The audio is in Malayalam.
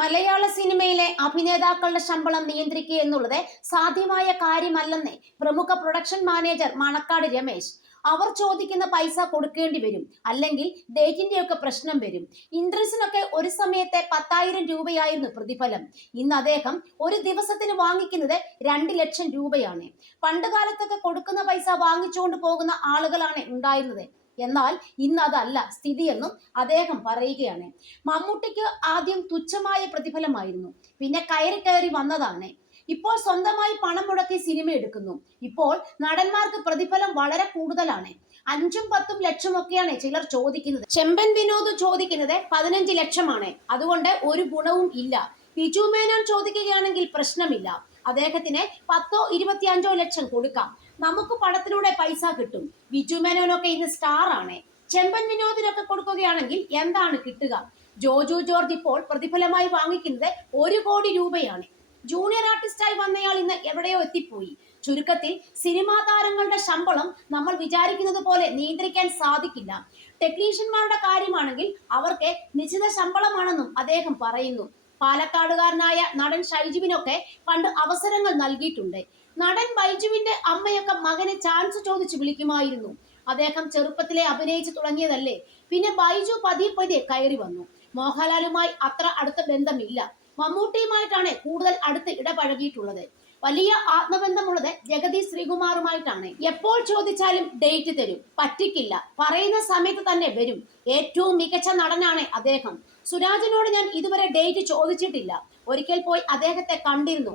മലയാള സിനിമയിലെ അഭിനേതാക്കളുടെ ശമ്പളം നിയന്ത്രിക്കുക എന്നുള്ളത് സാധ്യമായ കാര്യമല്ലെന്ന് പ്രമുഖ പ്രൊഡക്ഷൻ മാനേജർ മണക്കാട് രമേശ്. അവർ ചോദിക്കുന്ന പൈസ കൊടുക്കേണ്ടി വരും അല്ലെങ്കിൽ ഡേറ്റിന്റെയൊക്കെ പ്രശ്നം വരും. ഇന്ദ്രസിനൊക്കെ ഒരു സമയത്തെ പത്തായിരം രൂപയായിരുന്നു പ്രതിഫലം. ഇന്ന് അദ്ദേഹം ഒരു ദിവസത്തിന് വാങ്ങിക്കുന്നത് രണ്ട് ലക്ഷം രൂപയാണ്. പണ്ട് കാലത്തൊക്കെ കൊടുക്കുന്ന പൈസ വാങ്ങിച്ചുകൊണ്ട് പോകുന്ന ആളുകളാണ് ഉണ്ടായിരുന്നത്. എന്നാൽ ഇന്ന് അതല്ല സ്ഥിതിയെന്നും അദ്ദേഹം പറയുകയാണ്. മമ്മൂട്ടിക്ക് ആദ്യം തുച്ഛമായ പ്രതിഫലമായിരുന്നു. പിന്നെ കയറി കയറി വന്നതാണ്. ഇപ്പോൾ സ്വന്തമായി പണം മുടക്കി സിനിമ എടുക്കുന്നു. ഇപ്പോൾ നടന്മാർക്ക് പ്രതിഫലം വളരെ കൂടുതലാണ്. അഞ്ചും പത്തും ലക്ഷമൊക്കെയാണ് ചിലർ ചോദിക്കുന്നത്. ചെമ്പൻ വിനോദ് ചോദിക്കുന്നത് പതിനഞ്ച് ലക്ഷമാണ്. അതുകൊണ്ട് ഒരു ഗുണവും ഇല്ല. ബിജു മേനോൻ ചോദിക്കുകയാണെങ്കിൽ പ്രശ്നമില്ല. അദ്ദേഹത്തിന് പത്തോ ഇരുപത്തിയഞ്ചോ ലക്ഷം കൊടുക്കാം. നമുക്ക് പടത്തിലൂടെ പൈസ കിട്ടും. ബിജു മേനോനൊക്കെ ഇന്ന് സ്റ്റാർ ആണ്. ചെമ്പൻ വിനോദിനൊക്കെ കൊടുക്കുകയാണെങ്കിൽ എന്താണ് കിട്ടുക? ജോജു ജോർജ് ഇപ്പോൾ പ്രതിഫലമായി വാങ്ങിക്കുന്നത് ഒരു കോടി രൂപയാണ്. ജൂനിയർ ആർട്ടിസ്റ്റായി വന്നയാൾ ഇന്ന് എവിടെയോ എത്തിപ്പോയി. ചുരുക്കത്തിൽ സിനിമാ താരങ്ങളുടെ ശമ്പളം നമ്മൾ വിചാരിക്കുന്നത് പോലെ നിയന്ത്രിക്കാൻ സാധിക്കില്ല. ടെക്നീഷ്യന്മാരുടെ കാര്യമാണെങ്കിൽ അവർക്ക് നിശ്ചിത ശമ്പളമാണെന്നും അദ്ദേഹം പറയുന്നു. പാലക്കാടുകാരനായ നടൻ ഷൈജുവിനൊക്കെ പണ്ട് അവസരങ്ങൾ നൽകിയിട്ടുണ്ട്. നടൻ ബൈജുവിന്റെ അമ്മയൊക്കെ മകനെ ചാൻസ് ചോദിച്ചു വിളിക്കുമായിരുന്നു. അദ്ദേഹം ചെറുപ്പത്തിലെ അഭിനയിച്ചു തുടങ്ങിയതല്ലേ? പിന്നെ ബൈജു പതിയെ പതിയെ കയറി വന്നു. മോഹൻലാലുമായി അത്ര അടുത്ത ബന്ധമില്ല. മമ്മൂട്ടിയുമായിട്ടാണ് കൂടുതൽ അടുത്ത് ഇടപഴകിയിട്ടുള്ളത്. വലിയ ആത്മബന്ധമുള്ളത് ജഗതി ശ്രീകുമാറുമായിട്ടാണ്. എപ്പോൾ ചോദിച്ചാലും ഡേറ്റ് തരും. പറ്റിക്കില്ല. പറയുന്ന സമയത്ത് തന്നെ വരും. ഏറ്റവും മികച്ച നടനാണ് അദ്ദേഹം. സുരാജിനോട് ഞാൻ ഇതുവരെ ഡേറ്റ് ചോദിച്ചിട്ടില്ല. ഒരിക്കൽ പോയി അദ്ദേഹത്തെ കണ്ടിരുന്നു.